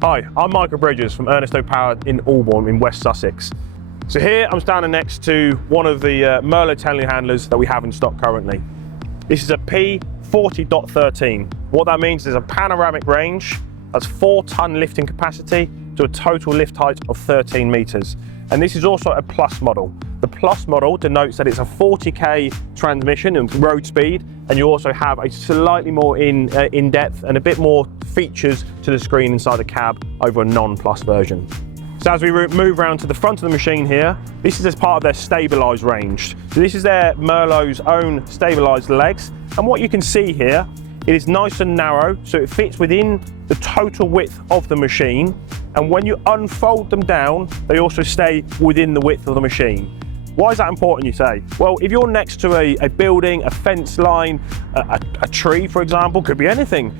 Hi, I'm Michael Bridges from Ernest Doe Power in Albourne in West Sussex. So here I'm standing next to one of the Merlo telehandlers that we have in stock currently. This is a P40.13. What that means is a panoramic range that's 4-ton lifting capacity to a total lift height of 13 metres. And this is also a plus model. The plus model denotes that it's a 40k transmission and road speed, and you also have a slightly more in depth and a bit more features to the screen inside the cab over a non-plus version. So as we move around to the front of the machine here, this is as part of their stabilised range. So this is their Merlo's own stabilised legs, and what you can see here, it is nice and narrow, so it fits within the total width of the machine, and when you unfold them down, they also stay within the width of the machine. Why is that important, you say? Well, if you're next to a building, a fence line, a tree, for example, could be anything,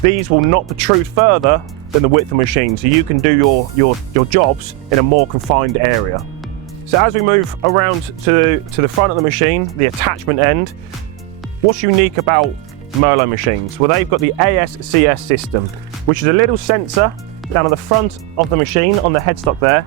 these will not protrude further than the width of the machine, so you can do your jobs in a more confined area. So as we move around to the front of the machine, the attachment end, what's unique about Merlo machines? Well, they've got the ASCS system, which is a little sensor down at the front of the machine on the headstock there.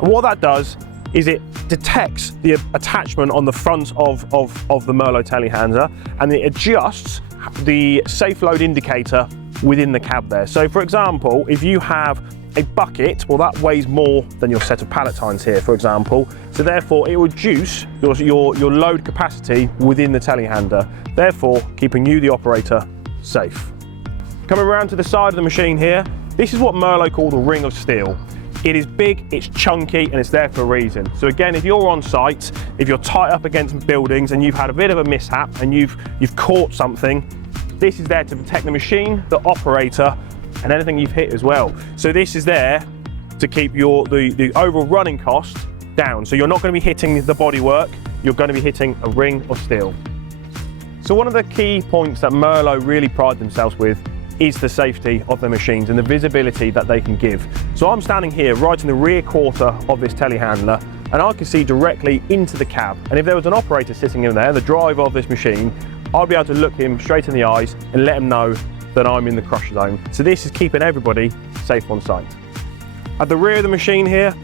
And what that does is it detects the attachment on the front of the Merlo telehandler, and it adjusts the safe load indicator within the cab there. So for example, if you have a bucket, well, that weighs more than your set of pallet tines here, for example. So therefore it will reduce your load capacity within the telehandler, therefore keeping you, the operator, safe. Coming around to the side of the machine here, this is what Merlo call the ring of steel. It is big, it's chunky, and it's there for a reason. So again, if you're on site, if you're tight up against buildings and you've had a bit of a mishap and you've caught something, this is there to protect the machine, the operator, and anything you've hit as well. So this is there to keep the overall running cost down. So you're not going to be hitting the bodywork, you're going to be hitting a ring of steel. So one of the key points that Merlo really pride themselves with is the safety of the machines and the visibility that they can give. So I'm standing here right in the rear quarter of this telehandler, and I can see directly into the cab. And if there was an operator sitting in there, the driver of this machine, I'd be able to look him straight in the eyes and let him know that I'm in the crush zone. So this is keeping everybody safe on site. At the rear of the machine here,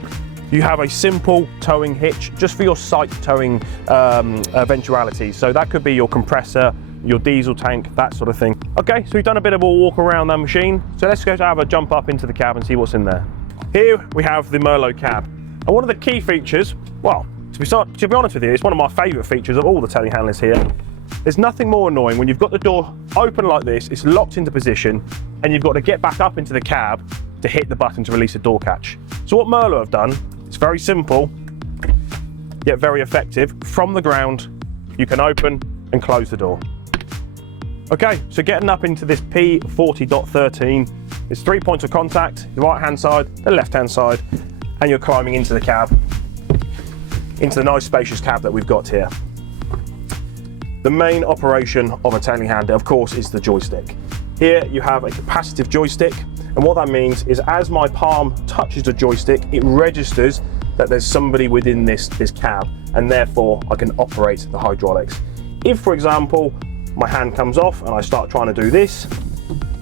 you have a simple towing hitch just for your site towing eventualities. So that could be your compressor, your diesel tank, that sort of thing. Okay, so we've done a bit of a walk around that machine. So let's go to have a jump up into the cab and see what's in there. Here we have the Merlo cab. And one of the key features, well, to be honest with you, it's one of my favourite features of all the telehandlers here. There's nothing more annoying when you've got the door open like this, it's locked into position, and you've got to get back up into the cab to hit the button to release the door catch. So what Merlo have done, it's very simple, yet very effective. From the ground, you can open and close the door. Okay, so getting up into this P40.13, there's 3 points of contact, the right hand side, the left hand side, and you're climbing into the cab, into the nice spacious cab that we've got here. The main operation of a telehandler, of course, is the joystick. Here you have a capacitive joystick, and what that means is as my palm touches the joystick, it registers that there's somebody within this cab, and therefore I can operate the hydraulics. If, for example, my hand comes off and I start trying to do this,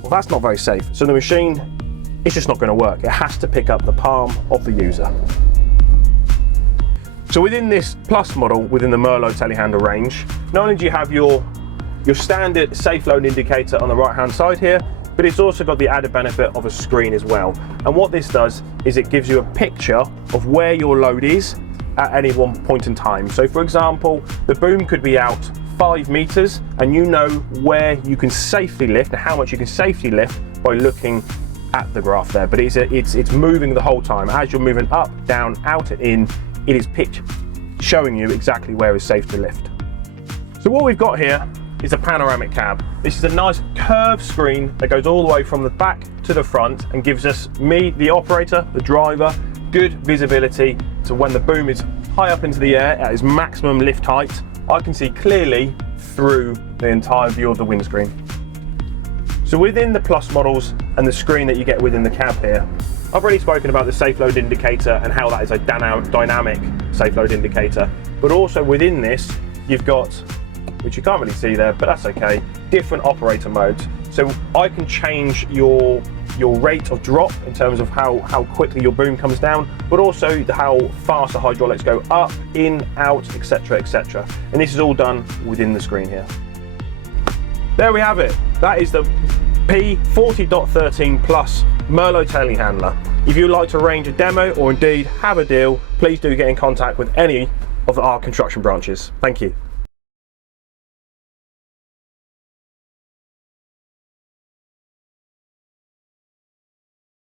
well, that's not very safe. So the machine, it's just not going to work. It has to pick up the palm of the user. So within this Plus model, within the Merlo telehandler range, not only do you have your standard safe load indicator on the right hand side here, but it's also got the added benefit of a screen as well. And what this does is it gives you a picture of where your load is at any one point in time. So for example, the boom could be out 5 meters, and you know where you can safely lift and how much you can safely lift by looking at the graph there. But it's moving the whole time. As you're moving up, down, out and in, it is showing you exactly where is safe to lift. So what we've got here is a panoramic cab. This is a nice curved screen that goes all the way from the back to the front and gives us, me, the operator, the driver, good visibility. So when the boom is high up into the air at its maximum lift height, I can see clearly through the entire view of the windscreen. So within the Plus models and the screen that you get within the cab here, I've already spoken about the safe load indicator and how that is a dynamic safe load indicator, but also within this you've got, which you can't really see there, but that's okay, different operator modes. So I can change your your rate of drop in terms of how quickly your boom comes down, but also how fast the hydraulics go up, in, out, etc, etc. And this is all done within the screen here. There we have it. That is the P40.13 Plus Merlo telehandler. If you'd like to arrange a demo or indeed have a deal, please do get in contact with any of our construction branches. Thank you.